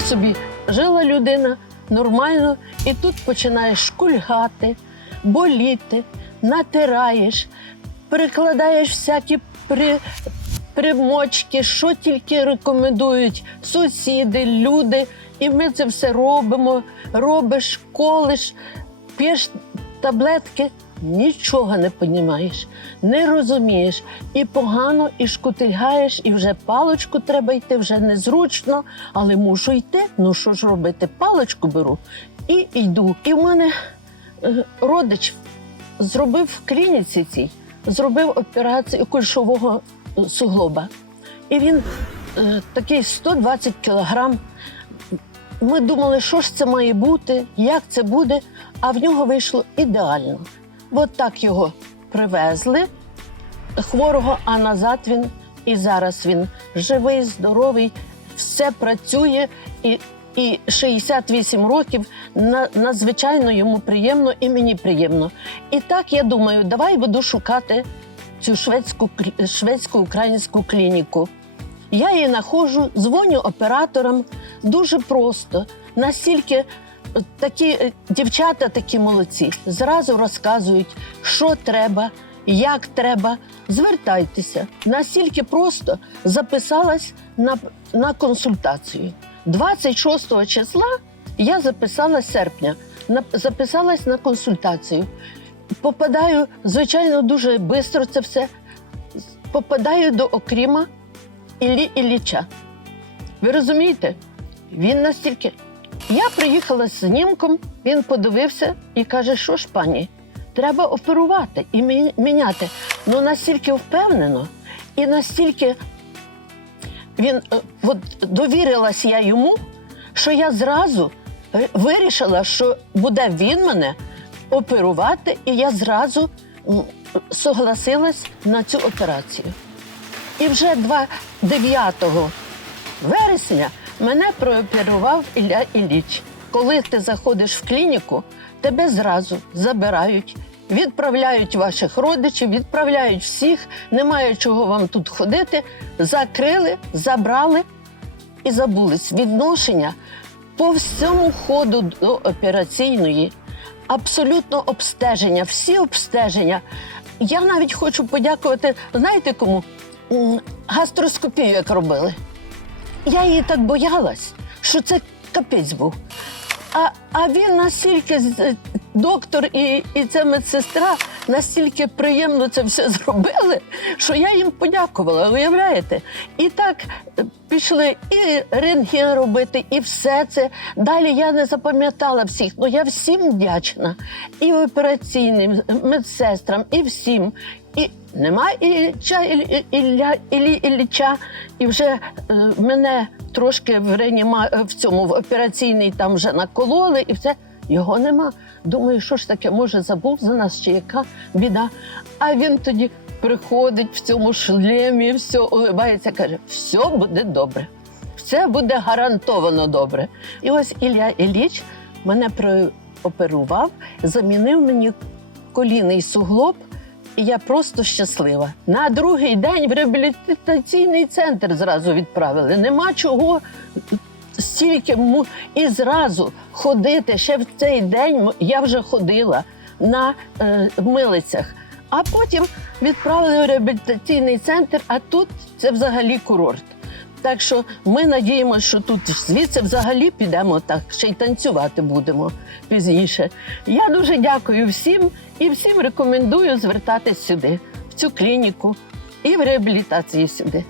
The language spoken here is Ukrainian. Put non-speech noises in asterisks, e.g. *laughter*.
собі жила людина нормально, і тут починаєш шкульгати, боліти, натираєш, перекладаєш всякі при, примочки, що тільки рекомендують сусіди, люди. І ми це все робимо. Робиш, колиш, п'єш таблетки, нічого не понімаєш, не розумієш. І погано, і шкутильгаєш, і вже паличку треба йти, вже незручно, але мушу йти. Ну що ж робити? Паличку беру і йду. І в мене е, родич зробив в клініці цій, зробив операцію кульшового е, суглоба. І він е, такий 120 кілограм. Ми думали, що ж це має бути, як це буде, а в нього вийшло ідеально. От так його привезли хворого, а назад він і зараз він живий, здоровий, все працює і. І 68 років на- надзвичайно йому приємно і мені приємно. І так я думаю, давай буду шукати цю шведську клі- шведсько-українську клініку. Я її знаходжу, дзвоню операторам дуже просто. Настільки такі е, дівчата, такі молодці, зразу розказують, що треба, як треба. Звертайтеся. Настільки просто записалась на, на консультацію. 26 числа я записала серпня, на- записалась на консультацію. Попадаю, звичайно, дуже швидко це все. Попадаю до окріма Іллі Ілліча. Ви розумієте? Він настільки. Я приїхала з знімком, він подивився і каже, що ж пані, треба оперувати і міняти. Ну настільки впевнено, і настільки він е, от довірилась я йому, що я зразу е, вирішила, що буде він мене оперувати, і я зразу согласилась на цю операцію. І вже 2 9 вересня мене прооперував Ілля Ілліч. Коли ти заходиш в клініку, тебе зразу забирають, відправляють ваших родичів, відправляють всіх, немає чого вам тут ходити. Закрили, забрали і забулись. Відношення по всьому ходу до операційної, абсолютно обстеження, всі обстеження. Я навіть хочу подякувати, знаєте кому? Гастроскопію, як робили. Я її так боялась, що це капець був. А, а він настільки з- доктор і, і ця медсестра настільки приємно це все *laughs* зробили, що я їм подякувала. Уявляєте? І так е, пішли і рентген робити, і все це. Далі я не запам'ятала всіх. Ну я всім вдячна. І операційним медсестрам, і всім. І нема Ілліча, Ілля, Іллі Ілліча, і вже е, мене трошки в реаніма в цьому в операційній там вже накололи, і все. Його нема. Думаю, що ж таке, може, забув за нас чи яка біда. А він тоді приходить в цьому шлемі, все улибається, каже: все буде добре, все буде гарантовано добре. І ось Ілля Ілліч мене прооперував, замінив мені колінний суглоб. І я просто щаслива. На другий день в реабілітаційний центр зразу відправили. Нема чого стільки му- і зразу ходити. Ще в цей день я вже ходила на е, милицях. А потім відправили в реабілітаційний центр, а тут це взагалі курорт. Так що ми надіємося, що тут звідси взагалі підемо так, ще й танцювати будемо пізніше. Я дуже дякую всім і всім рекомендую звертатись сюди, в цю клініку і в реабілітацію сюди.